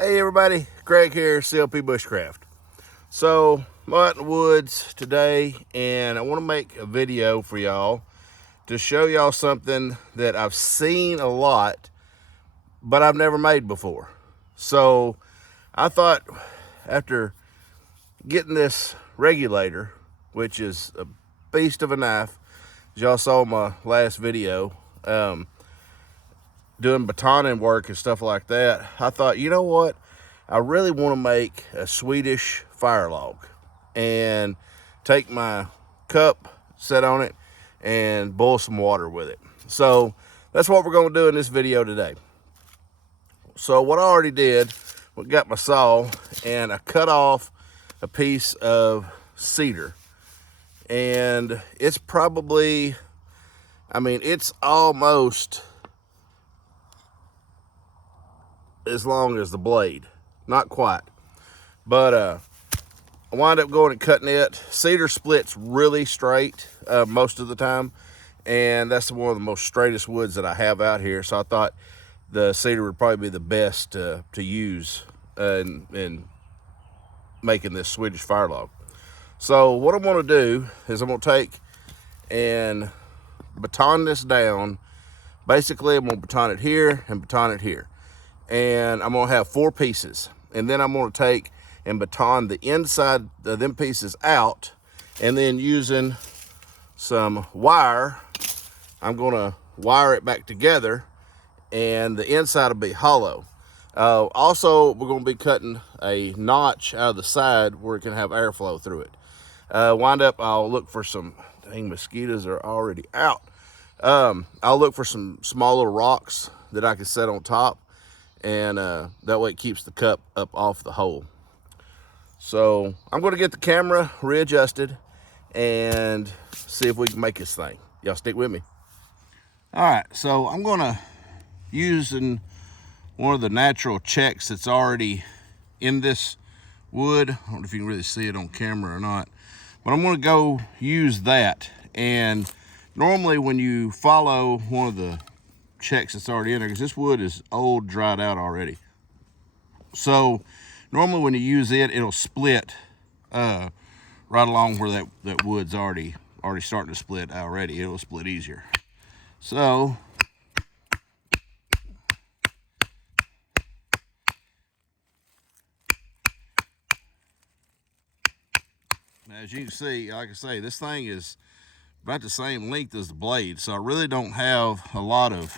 Hey everybody, Craig here, CLP Bushcraft. So I'm out in the woods today and I want to make a video for y'all to show y'all something that I've seen a lot but I've never made before. So I thought after getting this regulator, which is a beast of a knife, as y'all saw in my last video, doing batoning work and stuff like that, I thought, you know what? I really want to make a Swedish fire log and take my cup, set on it, and boil some water with it. So that's what we're going to do in this video today. So what I already did, we got my saw and I cut off a piece of cedar. And it's probably, it's almost as long as the blade. Not quite. But I wound up going and cutting it. Cedar splits really straight most of the time. And that's one of the most straightest woods that I have out here. So I thought the cedar would probably be the best to use in making this Swedish fire log. So what I'm going to do is I'm going to take and baton this down. Basically, I'm going to baton it here and baton it here. And I'm going to have 4 pieces. And then I'm going to take and baton the inside of them pieces out. And then using some wire, I'm going to wire it back together. And the inside will be hollow. Also, we're going to be cutting a notch out of the side where it can have airflow through it. Wind up, I'll look for some, dang, mosquitoes are already out. I'll look for some small little rocks that I can set on top. And that way it keeps the cup up off the hole. So I'm going to get the camera readjusted and see if we can make this thing. Y'all stick with me. All right, so I'm going to use one of the natural checks that's already in this wood. I don't know if you can really see it on camera or not, but I'm going to go use that. And normally when you follow one of the checks that's already in there, because this wood is old, dried out already. So normally when you use it, it'll split right along where that wood's already starting to split already. It'll split easier. So as you can see, like I say, this thing is about the same length as the blade, so I really don't have a lot of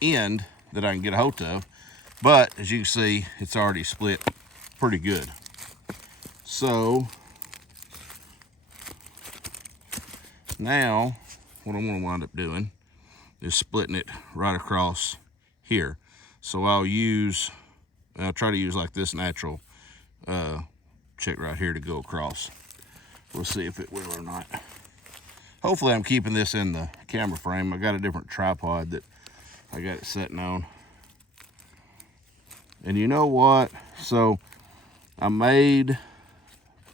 end that I can get a hold of, but as you can see, it's already split pretty good. So now what I'm going to wind up doing is splitting it right across here. So I'll try to use like this natural check right here to go across. We'll see if it will or not. Hopefully I'm keeping this in the camera frame. I got a different tripod that I got it sitting on. And you know what? So I made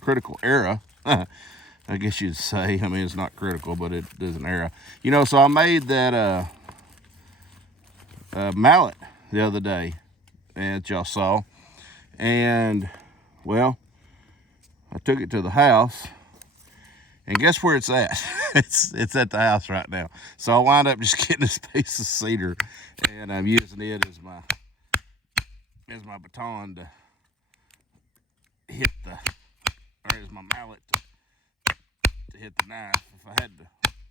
critical error. I guess you'd say. I mean, it's not critical, but it is an error. You know, so I made that mallet the other day, and y'all saw. And, well, I took it to the house. And guess where it's at? It's at the house right now. So I wound up just getting this piece of cedar, and I'm using it as my baton to hit as my mallet to hit the knife. If I had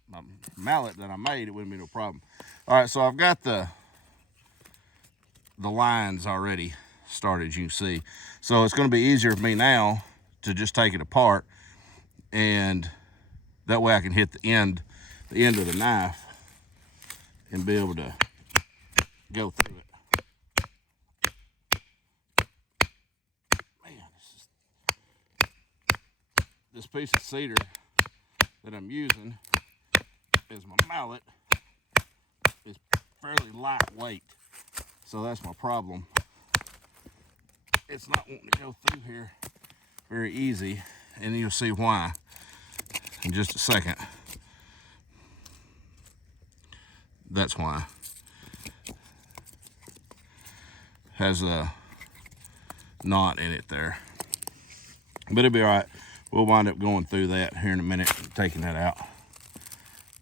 my mallet that I made, it wouldn't be no problem. All right, so I've got the lines already started, as you can see. So it's going to be easier for me now to just take it apart, and that way I can hit the end of the knife and be able to go through it. Man, this piece of cedar that I'm using as my mallet is fairly lightweight. So that's my problem. It's not wanting to go through here very easy, and you'll see why in just a second. That's why. has a knot in it there. But it'll be all right. We'll wind up going through that here in a minute and taking that out.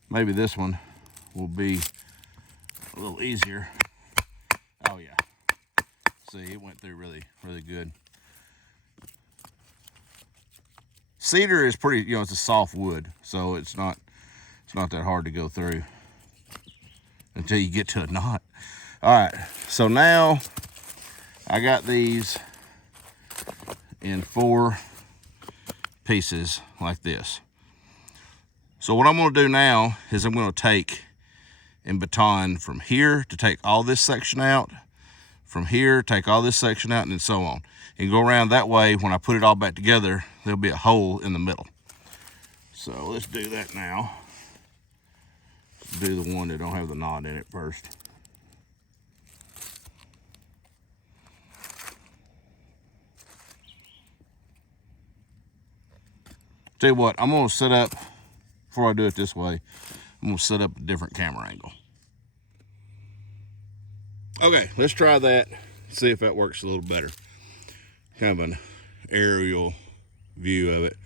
Maybe this one will be a little easier. Oh yeah. See, it went through really, really good. Cedar is pretty, it's a soft wood, so it's not that hard to go through until you get to a knot. All right, so now I got these in 4 pieces like this. So what I'm going to do now is I'm going to take and baton from here to take all this section out, from here take all this section out, and then so on, and go around that way. When I put it all back together, there'll be a hole in the middle. So let's do that now. Let's do the one that don't have the knot in it first. Tell you what, I'm going to set up, before I do it this way, I'm going to set up a different camera angle. Okay, let's try that, see if that works a little better. Kind of an aerial view of it.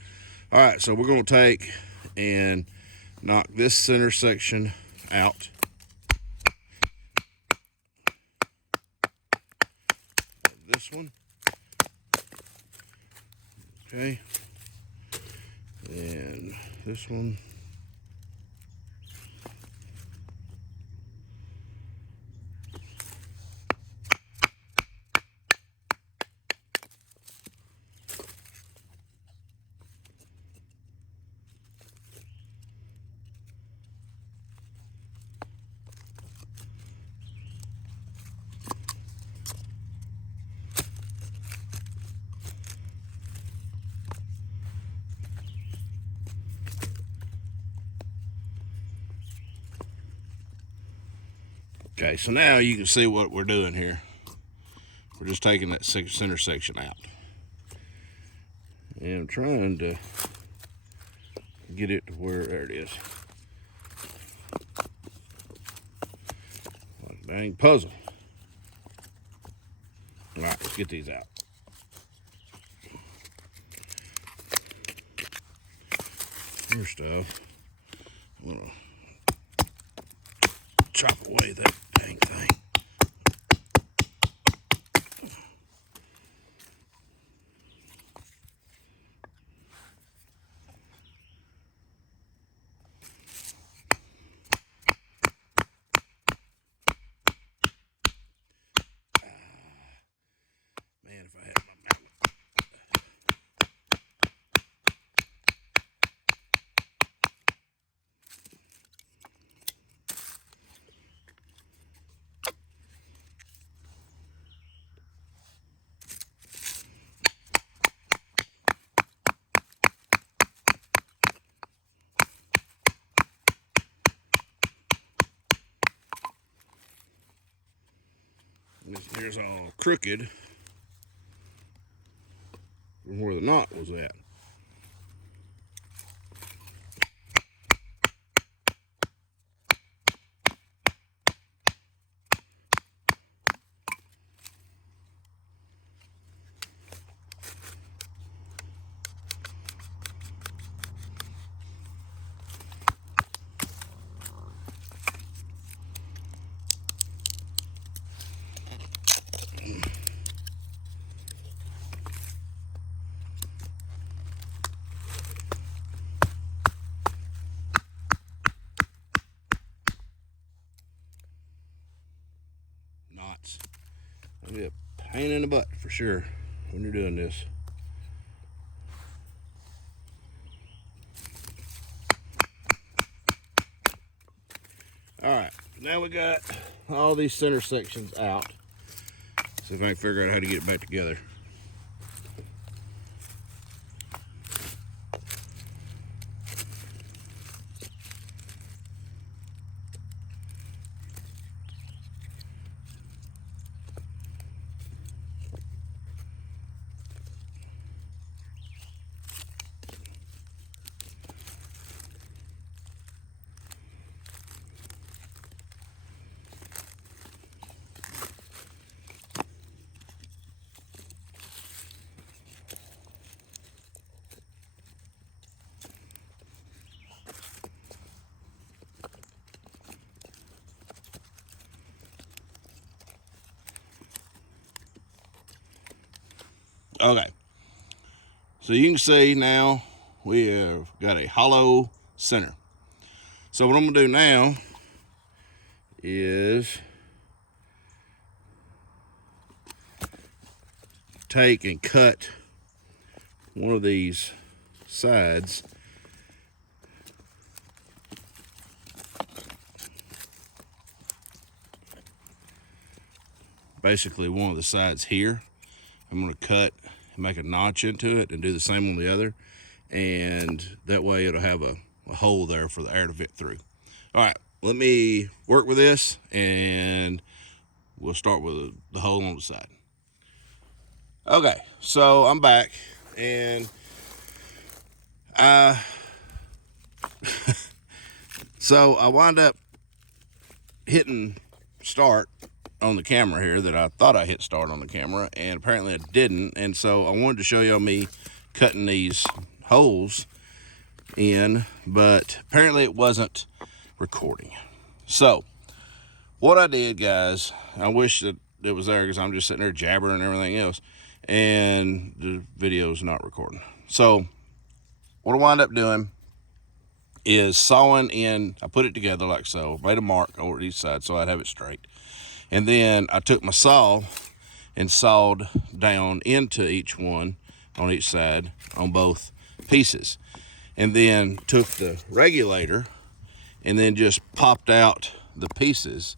All right, so we're going to take and knock this center section out. This one. Okay. And this one. Okay, so now you can see what we're doing here. We're just taking that center section out. And I'm trying to get it to where, there it is. Like a dang puzzle. All right, let's get these out. First off, I'm gonna chop away that dang thing. Man, if I had my mallet. This here's all crooked from where the knot was at. Knots. That'll be a pain in the butt for sure when you're doing this. All right, now we got all these center sections out. See if I can figure out how to get it back together. Okay, so you can see now we have got a hollow center. So what I'm gonna do now is take and cut one of these sides. Basically one of the sides here. I'm gonna cut and make a notch into it and do the same on the other. And that way it'll have a hole there for the air to fit through. All right, let me work with this and we'll start with the hole on the side. Okay, so I'm back and so I wound up hitting start on the camera here that I thought I hit start on the camera, and apparently I didn't. And so I wanted to show y'all me cutting these holes in, but apparently it wasn't recording. So what I did, guys, I wish that it was there because I'm just sitting there jabbering and everything else, and the video's not recording. So what I wound up doing is sawing in. I put it together like so, made a mark over each side so I'd have it straight. And then I took my saw and sawed down into each one on each side on both pieces. And then took the regulator and then just popped out the pieces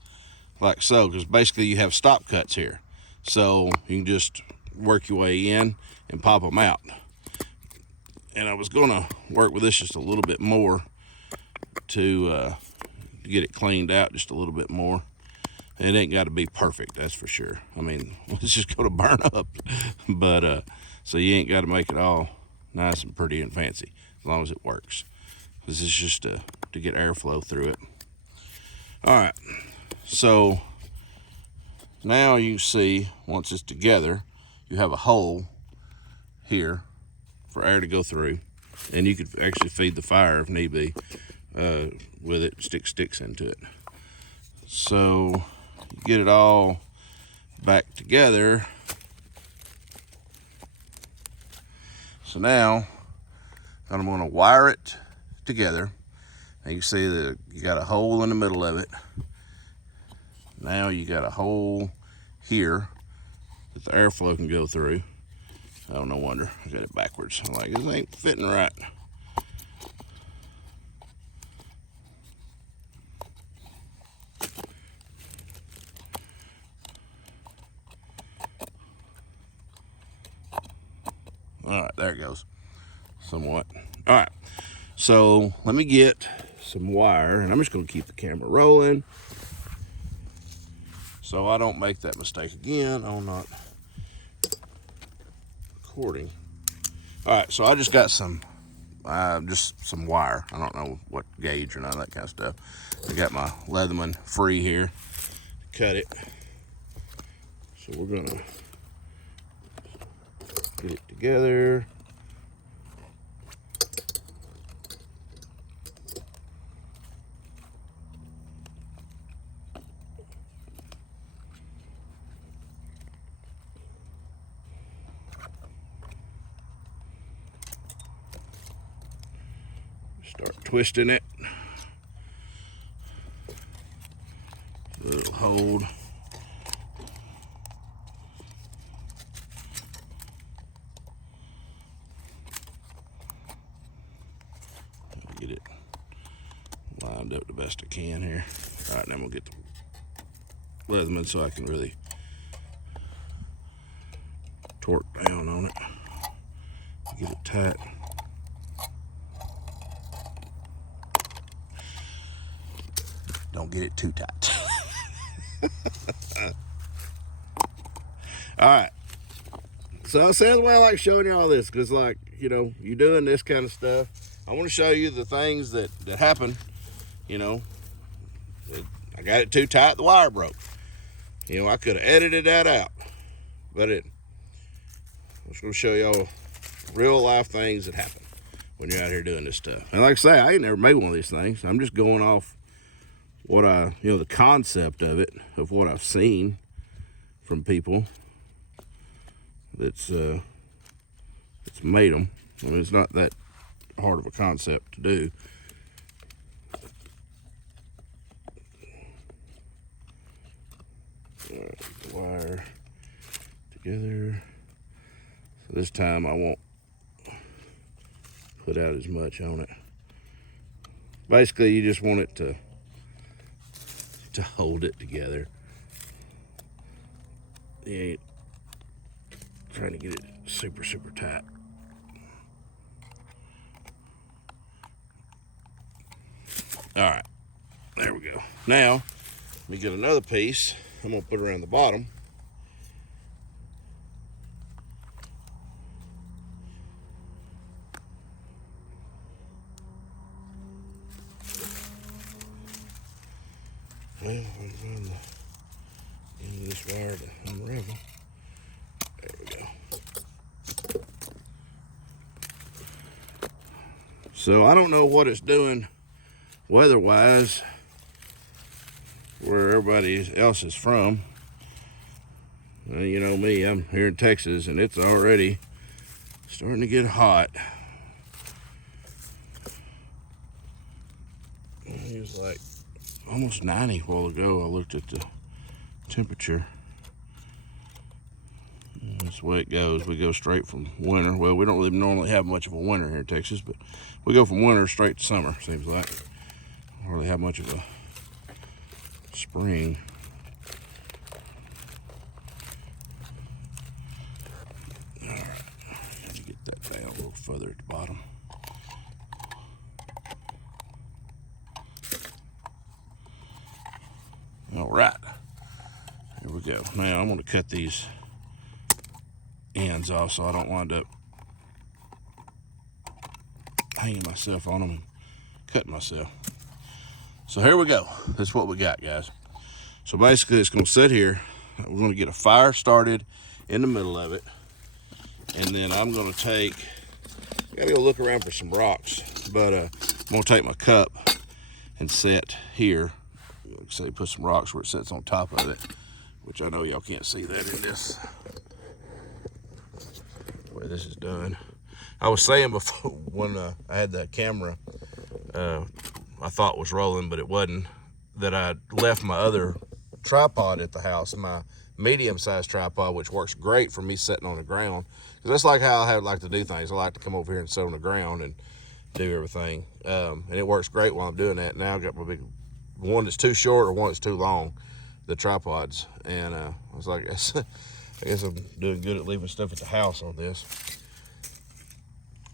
like so, because basically you have stop cuts here. So you can just work your way in and pop them out. And I was gonna work with this just a little bit more to get it cleaned out just a little bit more. It ain't got to be perfect, that's for sure. I mean, it's just going to burn up. But so you ain't got to make it all nice and pretty and fancy, as long as it works. This is just to get airflow through it. All right, so now you see, once it's together, you have a hole here for air to go through, and you could actually feed the fire if need be with it, stick sticks into it. So get it all back together. So now I'm going to wire it together. And you see that you got a hole in the middle of it. Now you got a hole here that the airflow can go through. Oh, no wonder I got it backwards. I'm like, this ain't fitting right. All right, there it goes, somewhat. All right, so let me get some wire, and I'm just gonna keep the camera rolling so I don't make that mistake again on not recording. All right, so I just got some wire. I don't know what gauge or none of that kind of stuff. I got my Leatherman free here to cut it. So we're gonna get it together. Start twisting it. It'll hold. Get it lined up the best I can here. All right, then we'll get the Leatherman so I can really torque down on it. Get it tight. Don't get it too tight. All right. So that's the way I like showing you all this, because, like, you know, you doing this kind of stuff. I want to show you the things that happen. You know, I got it too tight, the wire broke. You know, I could have edited that out, but I'm just going to show y'all real life things that happen when you're out here doing this stuff. And like I say, I ain't never made one of these things. I'm just going off what the concept of it, of what I've seen from people that's it's made them. I mean, it's not that hard of a concept to do. All right, the wire together. So this time I won't put out as much on it. Basically, you just want it to hold it together. You ain't trying to get it super tight. All right, there we go. Now, let me get another piece. I'm gonna put around the bottom. Well, I'm find the end of this wire to unravel. There we go. So I don't know what it's doing weather-wise where everybody else is from. You know me, I'm here in Texas and it's already starting to get hot. It was like almost 90 a while ago. I looked at the temperature. That's the way it goes. We go straight from winter. Well, we don't really normally have much of a winter here in Texas, but we go from winter straight to summer, seems like. Don't really have much of a spring. All right, let me get that down a little further at the bottom. All right, here we go. Now I'm going to cut these ends off so I don't wind up hanging myself on them and cutting myself. So here we go. This is what we got, guys. So basically it's going to sit here. We're going to get a fire started in the middle of it. And then I'm going to take, I got to go look around for some rocks, but I'm going to take my cup and set here. Like I say, put some rocks where it sits on top of it, which I know y'all can't see that in this, the way this is done. I was saying before when I had that camera, I thought was rolling, but it wasn't, that I left my other tripod at the house, my medium-sized tripod, which works great for me sitting on the ground. Because that's like how I like to do things. I like to come over here and sit on the ground and do everything. And it works great while I'm doing that. Now I've got my big one that's too short or one that's too long, the tripods. And I was like, I guess I'm doing good at leaving stuff at the house on this.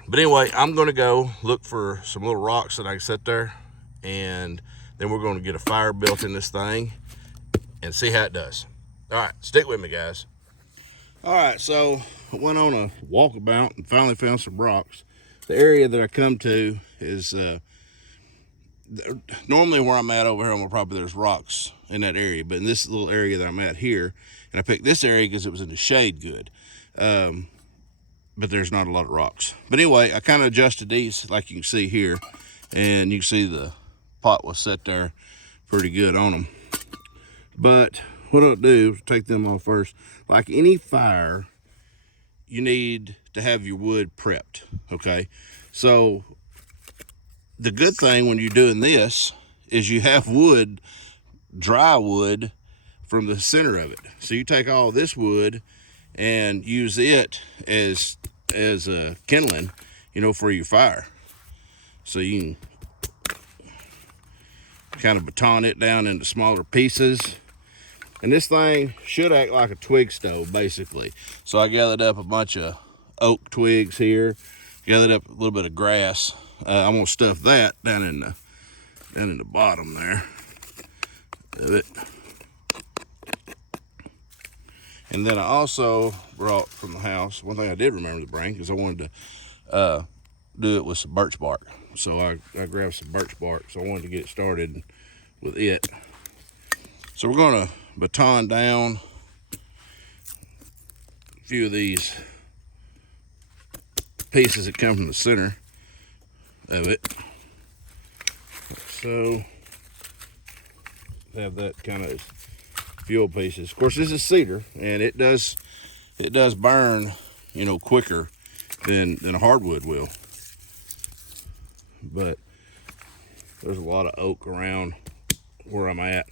But anyway, I'm going to go look for some little rocks that I can set there. And then we're going to get a fire built in this thing and see how it does. All right, stick with me, guys. All right, so I went on a walkabout and finally found some rocks. The area that I come to is normally where I'm at over here, there's rocks in that area, but in this little area that I'm at here, and I picked this area because it was in the shade good, but there's not a lot of rocks. But anyway, I kind of adjusted these like you can see here, and you can see the pot was set there pretty good on them. But what I'll do is take them off first. Like any fire, you need to have your wood prepped, okay? So the good thing when you're doing this is you have wood, dry wood, from the center of it. So you take all this wood and use it as a kindling, you know, for your fire. So you can kind of baton it down into smaller pieces. And this thing should act like a twig stove, basically. So I gathered up a bunch of oak twigs here, gathered up a little bit of grass. I'm gonna stuff that down in the bottom there of it. And then I also brought from the house, one thing I did remember to bring, because I wanted to do it with some birch bark. So I grabbed some birch bark, so I wanted to get started with it. So we're gonna baton down a few of these pieces that come from the center of it. So have that kind of fuel pieces. Of course, this is cedar, and it does burn, you know, quicker than a hardwood will. But there's a lot of oak around where I'm at.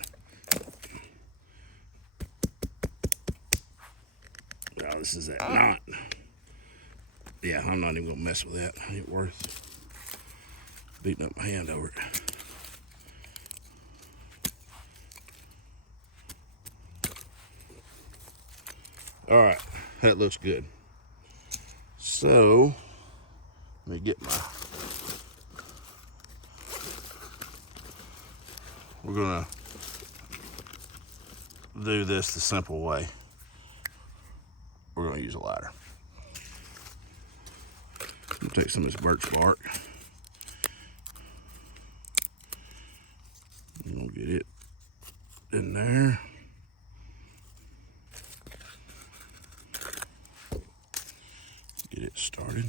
Oh, this is that knot. Yeah, I'm not even gonna mess with that. Ain't worth beating up my hand over it. All right, that looks good. So let me get my, we're gonna do this the simple way. We're gonna use a lighter. I'm gonna take some of this birch bark. I'm gonna get it in there. Get it started.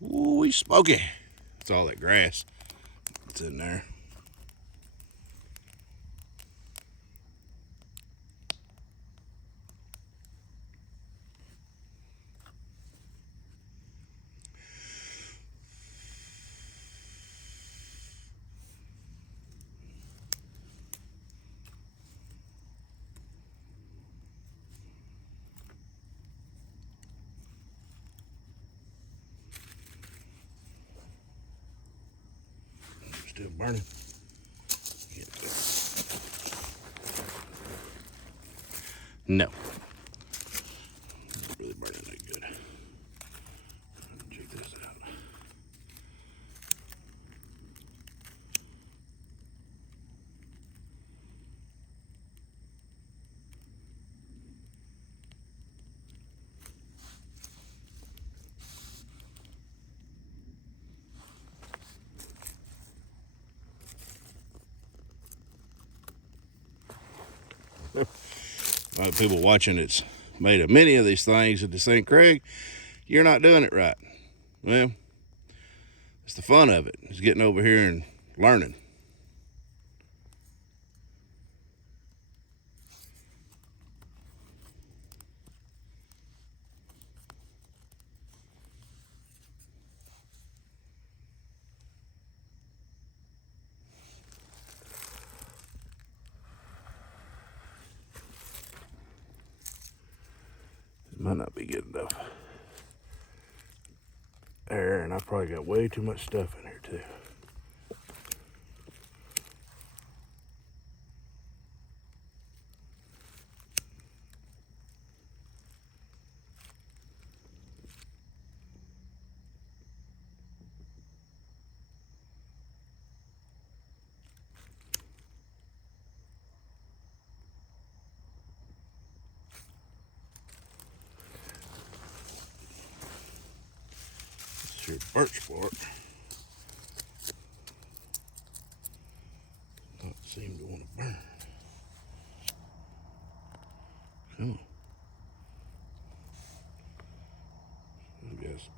Ooh, he's smoky. It's all that grass that's in there. Still burning. No. Not really burning that good. Check this out. A lot of people watching that's made of many of these things at the St. Craig, you're not doing it right. Well, it's the fun of it. It's getting over here and learning. It might not be good enough air, and I probably got way too much stuff in here too. Your birch bark don't seem to want to burn. Come on. I guess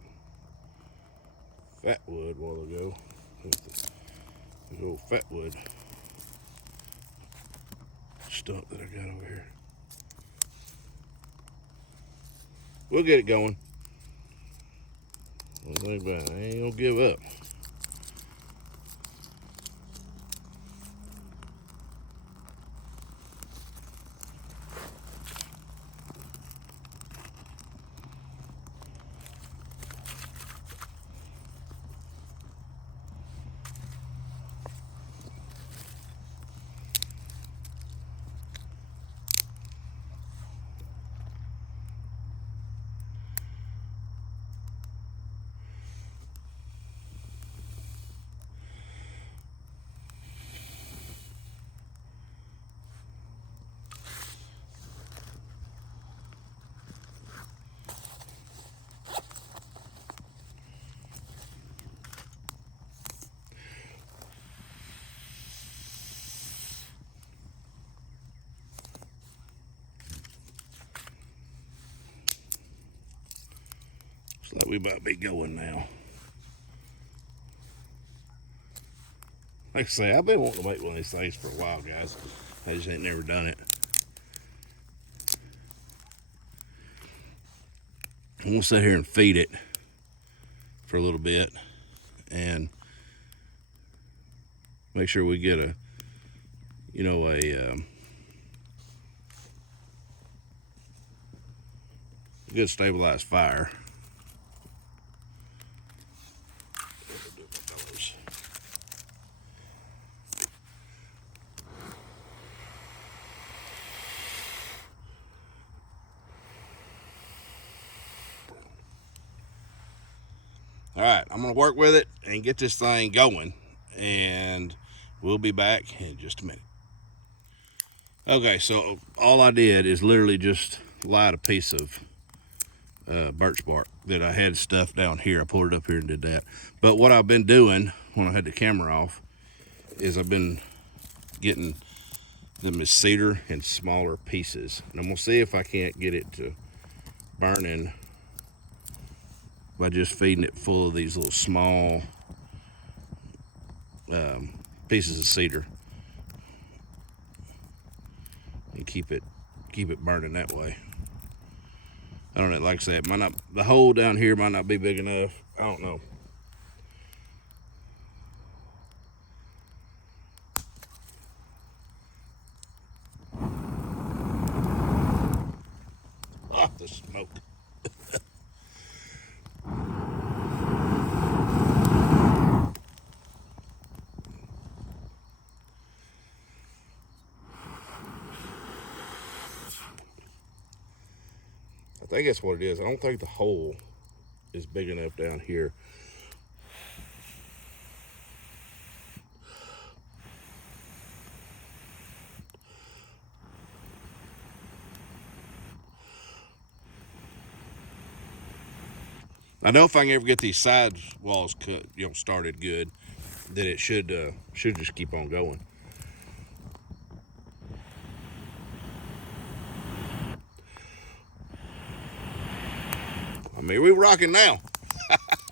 fat wood a while ago. The old fat wood stump that I got over here. We'll get it going. One thing about it, I ain't gonna give up. we might be going now. Like I say, I've been wanting to make one of these things for a while, guys. I just ain't never done it. I'm gonna sit here and feed it for a little bit and make sure we get a, you know, a good stabilized fire. All right, I'm gonna work with it and get this thing going, and we'll be back in just a minute. Okay, so all I did is literally just light a piece of birch bark that I had stuffed down here. I pulled it up here and did that. But what I've been doing when I had the camera off is I've been getting them as cedar in smaller pieces, and I'm gonna see if I can't get it to burning by just feeding it full of these little small pieces of cedar, and keep it burning that way. I don't know, like I said, might not, the hole down here might not be big enough. I don't know. Ah, the smoke. I think that's what it is. I don't think the hole is big enough down here. I know if I can ever get these side walls cut, you know, started good, then it should just keep on going. I mean, we're rocking now.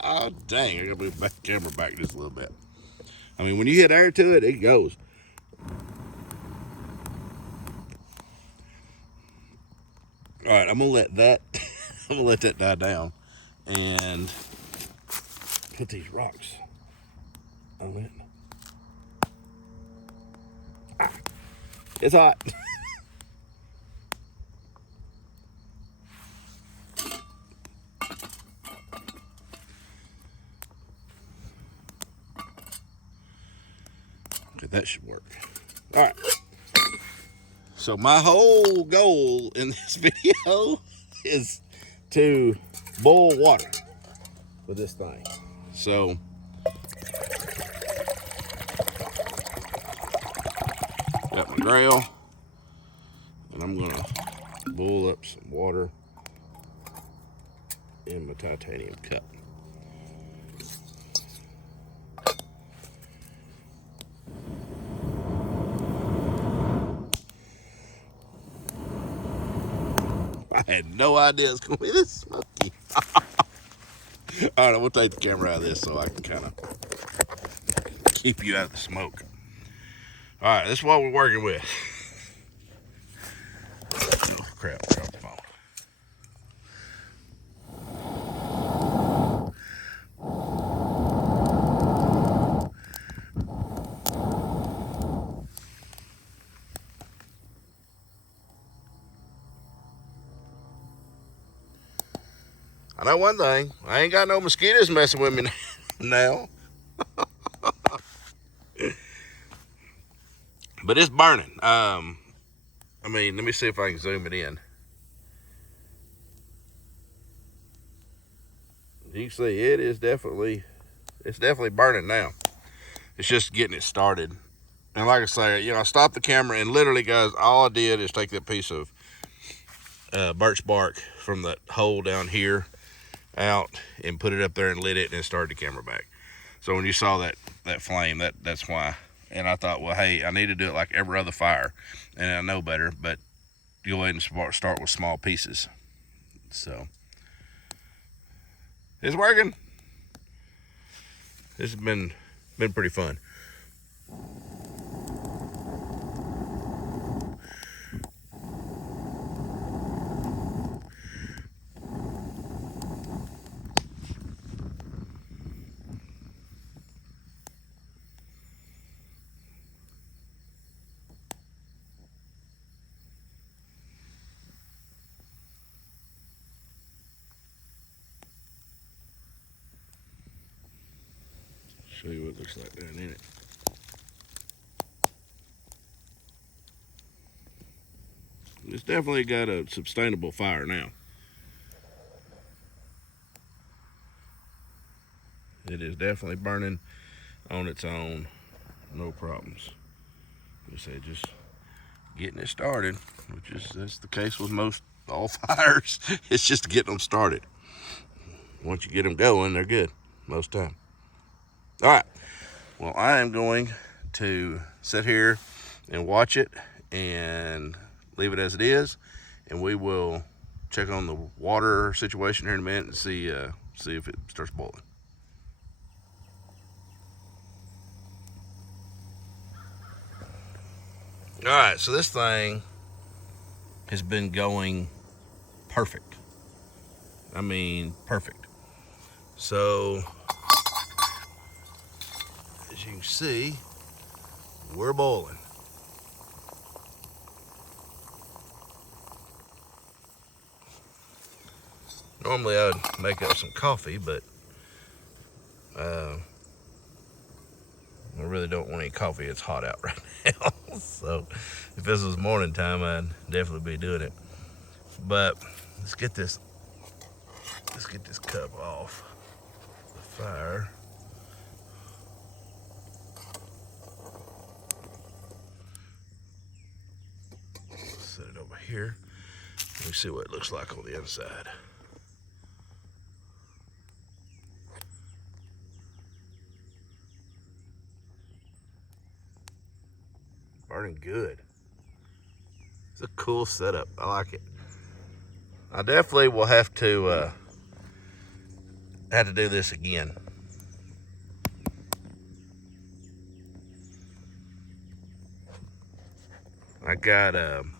Oh, dang, I gotta move the camera back just a little bit. I mean, when you hit air to it, it goes. All right, I'm gonna let that, I'm gonna let that die down and put these rocks on it. Ah, it's hot. Okay, that should work. All right. So my whole goal in this video is to boil water with this thing. So got my grail, and I'm gonna boil up some water in my titanium cup. I had no idea it's gonna be this smoky. All right, I'm gonna take the camera out of this so I can kind of keep you out of the smoke. All right, this is what we're working with. Oh, crap, drop the phone. I know one thing, I ain't got no mosquitoes messing with me now. But it's burning. I mean, let me see if I can zoom it in. You can see it is definitely, it's definitely burning now. It's just getting it started. And like I say, you know, I stopped the camera and literally, guys, all I did is take that piece of birch bark from the hole down here out and put it up there and lit it and started the camera back. So when you saw that flame, that's why. And I thought, well, hey, I need to do it like every other fire, and I know better, but go ahead and start with small pieces. So It's working. This has been pretty fun. Show you what it looks like down in it. It's definitely got a sustainable fire now. It is definitely burning on its own, no problems. Like I say, just getting it started, which is that's the case with most all fires. It's just getting them started. Once you get them going, they're good most time. All right. Well, I am going to sit here and watch it and leave it as it is, and we will check on the water situation here in a minute and see if it starts boiling. All right, so this thing has been going perfect. I mean, perfect. So, as you can see, we're boiling. Normally I would make up some coffee, but I really don't want any coffee. It's hot out right now. So if this was morning time, I'd definitely be doing it. But let's get this cup off the fire. Set it over here. Let me see what it looks like on the inside. Burning good. It's a cool setup. I like it. I definitely will have to do this again. I got an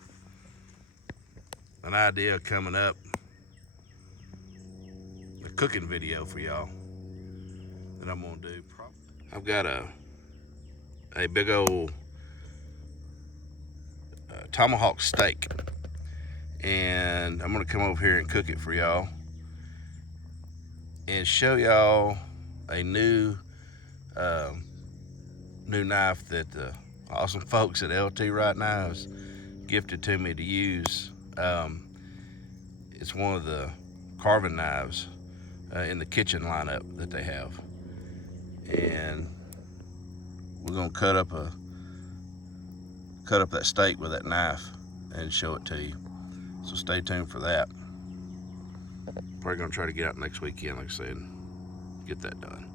idea coming up, a cooking video for y'all that I'm gonna do. I've got a big old tomahawk steak, and I'm gonna come over here and cook it for y'all and show y'all a new knife that the awesome folks at LT Wright Knives gifted to me to use. It's one of the carving knives in the kitchen lineup that they have, and we're gonna cut up that steak with that knife and show it to you. So stay tuned for that. Probably gonna try to get out next weekend, like I said, get that done.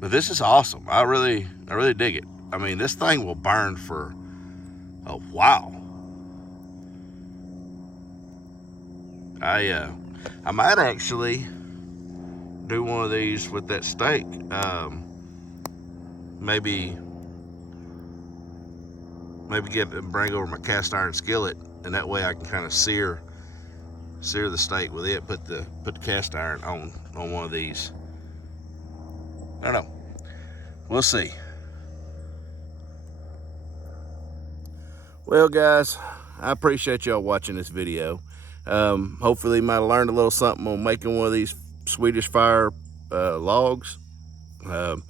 But this is awesome. I really dig it. I mean, this thing will burn for a while. I might actually do one of these with that steak. Maybe bring over my cast iron skillet, and that way I can kind of sear the steak with it. Put the cast iron on one of these. I don't know. We'll see. Well, guys, I appreciate y'all watching this video. Hopefully you might have learned a little something on making one of these Swedish fire logs. If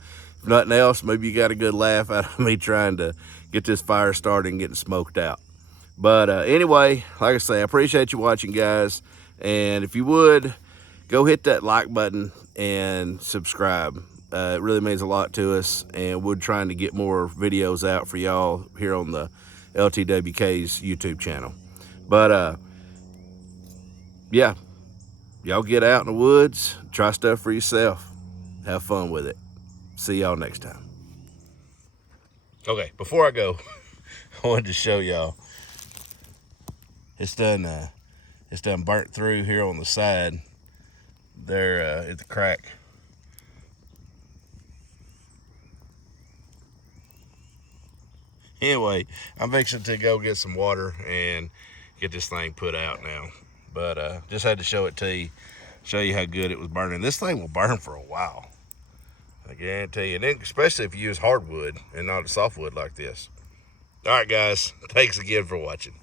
nothing else, maybe you got a good laugh out of me trying to get this fire started and getting smoked out. But anyway, like I say, I appreciate you watching, guys. And if you would, go hit that like button and subscribe. It really means a lot to us, and we're trying to get more videos out for y'all here on the LTWK's YouTube channel. But yeah, y'all get out in the woods, try stuff for yourself, have fun with it. See y'all next time. Okay, before I go, I wanted to show y'all. It's done burnt through here on the side. there at the crack. Anyway, I'm fixing to go get some water and get this thing put out now. But just had to show it to you, show you how good it was burning. This thing will burn for a while, I guarantee you. And then especially if you use hardwood and not a softwood like this. All right, guys, thanks again for watching.